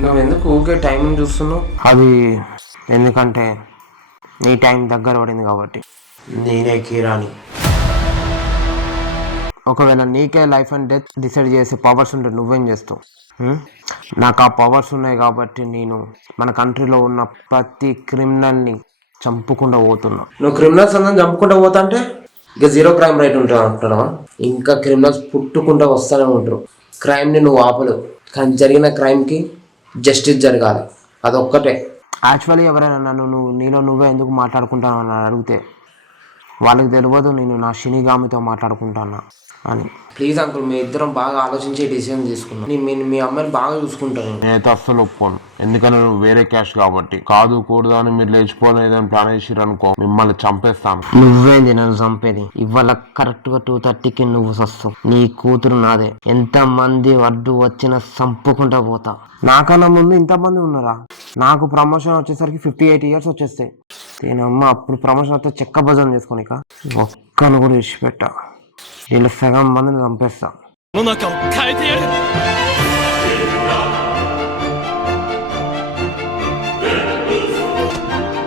నువ్వు ఎందుకు ఊకే టైం చూస్తున్నావు? అది ఎందుకంటే నీ టైం దగ్గర పడింది కాబట్టి. నేనే కీరాని. ఒకవేళ నీకే లైఫ్ అండ్ డెత్ డిసైడ్ చేసే పవర్స్ ఉంటే నువ్వేం చేస్తావు? నాకు ఆ పవర్స్ ఉన్నాయి కాబట్టి నేను మన కంట్రీలో ఉన్న ప్రతి క్రిమినల్ని చంపుకుండా పోతున్నా. నువ్వు క్రిమినల్స్ అందరం చంపుకుంటూ పోతా అంటే ఇక జీరో క్రైమ్ రేట్ ఉంటుంది అంటున్నా. ఇంకా క్రిమినల్స్ పుట్టుకుంటూ వస్తూనే ఉంటారు. క్రైమ్ని నువ్వు ఆపలేవు, కానీ జరిగిన క్రైమ్కి జస్టిస్ జరగాలి, అదొక్కటే. యాక్చువల్లీ ఎవరైనా నన్ను నీలో నువ్వే ఎందుకు మాట్లాడుకుంటాను అని అడిగితే వాళ్ళకి తెలియదు నేను నా షినిగామితో మాట్లాడుకుంటాను అని. ప్లీజ్ అంకుల్, మీ ఇద్దరం బాగా ఆలోచించి డిసిజన్ తీసుకున్నాం. నేను మీ అమ్మాయిని బాగా చూసుకుంటాను. నేనైతే అస్సలు ఒప్పుకోను, ఎందుకంటే నువ్వు వేరే క్యాష్ కాబట్టి. కాదు కూడదు అని మీరు లేచిపోయిన ఏదైనా ప్లాన్ చేసిరు అనుకో, మిమ్మల్ని చంపేస్తాను. నువ్వేంది నన్ను చంపేది? ఇవాళ కరెక్ట్ గా 2:30కి నువ్వు వస్తావు. నీ కూతురు నాదే. ఎంత మంది అడ్డు వచ్చినా చంపుకుంటా పోతా. నాకన్నా ముందు ఇంతమంది ఉన్నారా? నాకు ప్రమోషన్ వచ్చేసరికి 58 years వచ్చేస్తాయి. నేనమ్మ అప్పుడు ప్రమోషన్ వస్తే చెక్క భజన చేసుకోనిక ఒక్కను కూడా విడిచిపెట్టా. వీళ్ళు సగం మందిని చంపేస్తా.